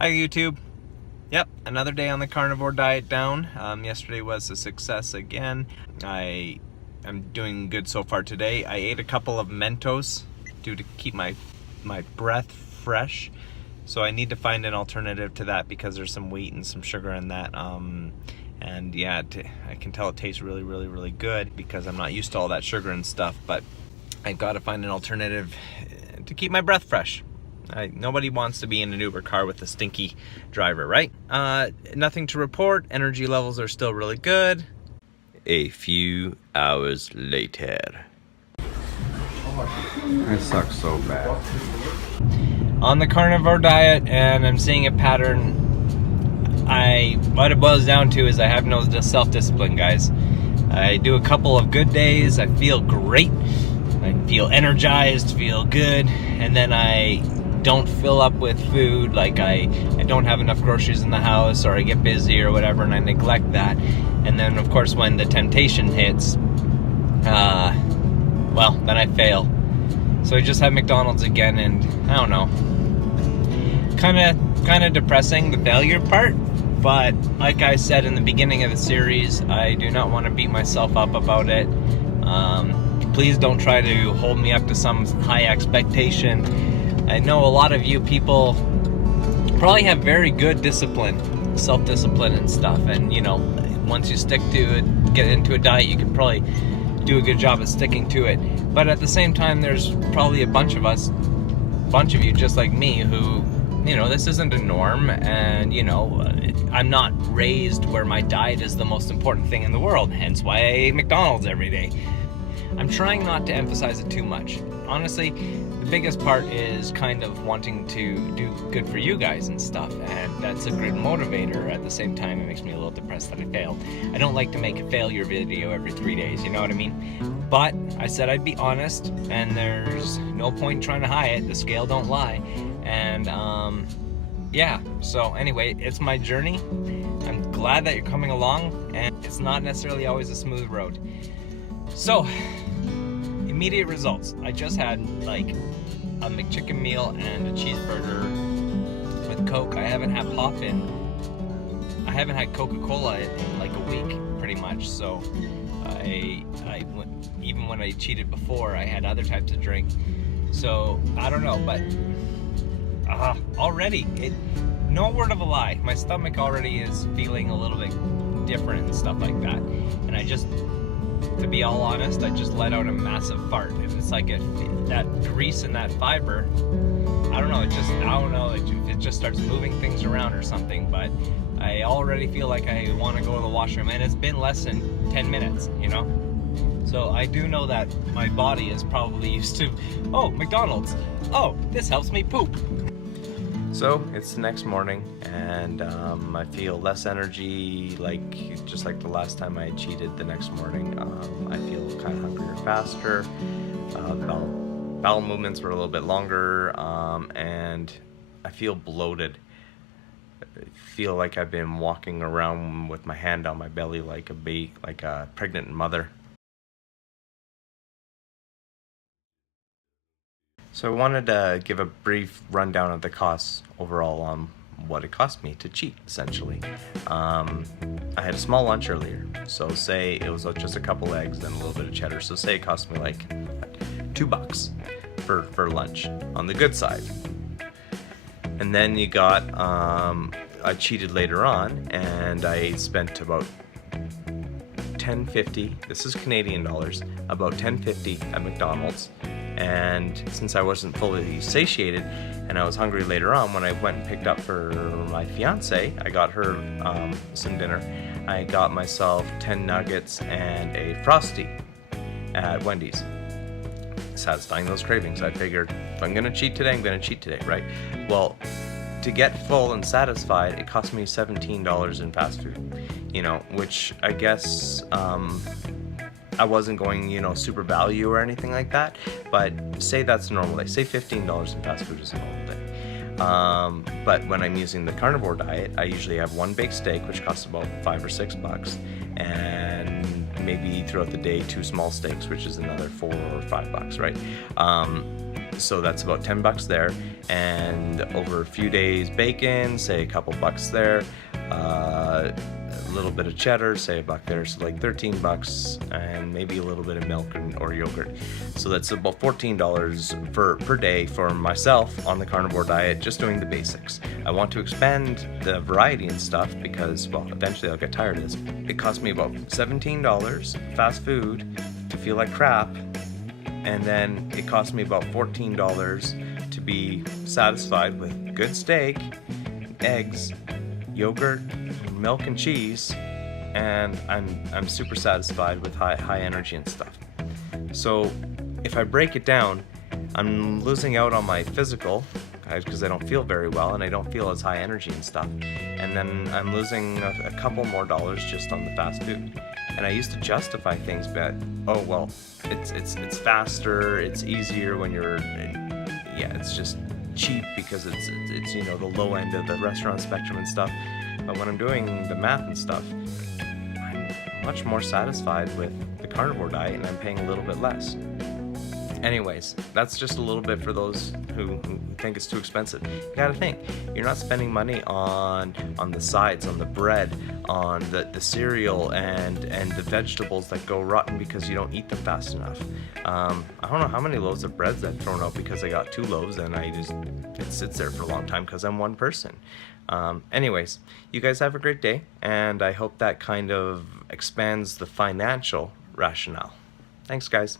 Hi YouTube. Yep, another day on the carnivore diet down. Yesterday was a success again. I am doing good so far today. I ate a couple of Mentos to keep my breath fresh. So I need to find an alternative to that because there's some wheat and some sugar in that. And yeah, I can tell it tastes really good because I'm not used to all that sugar and stuff, but I gotta find an alternative to keep my breath fresh. Nobody wants to be in an Uber car with a stinky driver, right? Nothing to report. Energy levels are still really good. A few hours later. I suck so bad. On the carnivore diet, and I'm seeing a pattern. What it boils down to is I have no self-discipline, guys. I do a couple of good days, I feel great, I feel energized, feel good, and then I don't fill up with food, like I don't have enough groceries in the house, or I get busy or whatever and I neglect that. And then of course when the temptation hits, well, then I fail. So I just had McDonald's again, and I don't know, kind of depressing, the failure part. But like I said in the beginning of the series, I do not want to beat myself up about it. Please don't try to hold me up to some high expectation. I know a lot of you people probably have very good discipline, self-discipline and stuff, and you know, once you stick to it, get into a diet, you can probably do a good job of sticking to it. But at the same time, there's probably a bunch of you just like me who, you know, this isn't a norm, and you know, I'm not raised where my diet is the most important thing in the world, hence why I eat McDonald's every day. I'm trying not to emphasize it too much. Honestly, the biggest part is kind of wanting to do good for you guys and stuff, and that's a great motivator. At the same time, it makes me a little depressed that I failed. I don't like to make a failure video every 3 days, you know what I mean? But I said I'd be honest, and there's no point trying to hide it. The scale don't lie. And yeah, so anyway, it's my journey. I'm glad that you're coming along, and it's not necessarily always a smooth road. So, immediate results. I just had like a McChicken meal and a cheeseburger with Coke. I haven't had I haven't had Coca-Cola in like a week, pretty much. So even when I cheated before, I had other types of drink. So I don't know, but already, no word of a lie, my stomach already is feeling a little bit different and stuff like that. And to be all honest, I just let out a massive fart, and it's like that grease and that fiber, I don't know, it just starts moving things around or something. But I already feel like I want to go to the washroom, and it's been less than 10 minutes, you know? So I do know that my body is probably used to, oh, McDonald's, oh, this helps me poop. So it's the next morning, and I feel less energy, just like the last time I cheated the next morning. I feel kind of hungrier faster, bowel movements were a little bit longer, and I feel bloated. I feel like I've been walking around with my hand on my belly like a pregnant mother. So I wanted to give a brief rundown of the costs overall on what it cost me to cheat, essentially. I had a small lunch earlier, so say it was just a couple eggs and a little bit of cheddar, so say it cost me like $2 for lunch, on the good side. And then you got, I cheated later on, and I spent about $10.50, this is Canadian dollars, about $10.50 at McDonald's. And since I wasn't fully satiated and I was hungry later on, when I went and picked up for my fiance, I got her some dinner. I got myself 10 nuggets and a Frosty at Wendy's, satisfying those cravings. I figured, if I'm gonna cheat today, I'm gonna cheat today, right? Well, to get full and satisfied, it cost me $17 in fast food, you know, which I guess I wasn't going, you know, super value or anything like that, but say that's a normal day. Say $15 in fast food is a normal day. But when I'm using the carnivore diet, I usually have one baked steak, which costs about $5 or $6, and maybe throughout the day 2 small steaks, which is another $4 or $5, right? So that's about 10 bucks there, and over a few days bacon, say a couple bucks there, a little bit of cheddar, say a buck there, so like 13 bucks, and maybe a little bit of milk or yogurt. So that's about $14 per day for myself on the carnivore diet, just doing the basics. I want to expand the variety and stuff because, well, eventually I'll get tired of this. It cost me about $17 fast food to feel like crap, and then it cost me about $14 to be satisfied with good steak, eggs, yogurt, milk and cheese, and I'm super satisfied with high energy and stuff. So if I break it down, I'm losing out on my physical because I don't feel very well and I don't feel as high energy and stuff, and then I'm losing a couple more dollars just on the fast food. And I used to justify things, but oh well, it's faster, it's easier when you're, yeah, it's just cheap because it's you know, the low end of the restaurant spectrum and stuff. But when I'm doing the math and stuff, I'm much more satisfied with the carnivore diet, and I'm paying a little bit less. Anyways, that's just a little bit for those who think it's too expensive. You gotta think, you're not spending money on the sides, on the bread, on the cereal and the vegetables that go rotten because you don't eat them fast enough. I don't know how many loaves of breads I've thrown out because I got 2 loaves and it sits there for a long time because I'm one person. Anyways, you guys have a great day, and I hope that kind of expands the financial rationale. Thanks, guys.